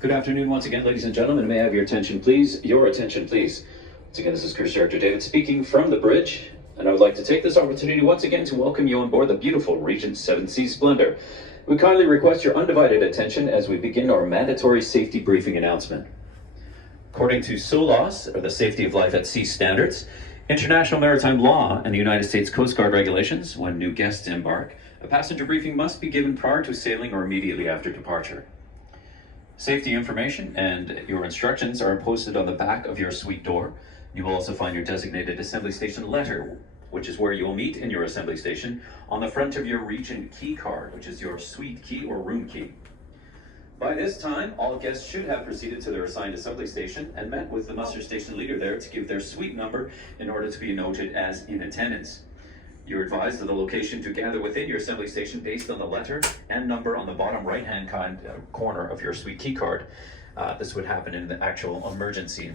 Good afternoon once again, ladies and gentlemen. May I have your attention, please? Your attention, please. Once again, this is Cruise Director David speaking from the bridge, and I would like to take this opportunity once again to welcome you on board the beautiful Regent 7 Seas Splendor. We kindly request your undivided attention as we begin our mandatory safety briefing announcement. According to SOLAS, or the Safety of Life at Sea Standards, international maritime law, and the United States Coast Guard regulations, when new guests embark, a passenger briefing must be given prior to sailing or immediately after departure. Safety information and your instructions are posted on the back of your suite door. You will also find your designated assembly station letter, which is where you will meet in your assembly station, on the front of your Regent key card, which is your suite key or room key. By this time, all guests should have proceeded to their assigned assembly station and met with the muster station leader there to give their suite number in order to be noted as in attendance. You're advised of the location to gather within your assembly station based on the letter and number on the bottom right-hand corner of your suite key card. This would happen in the actual emergency.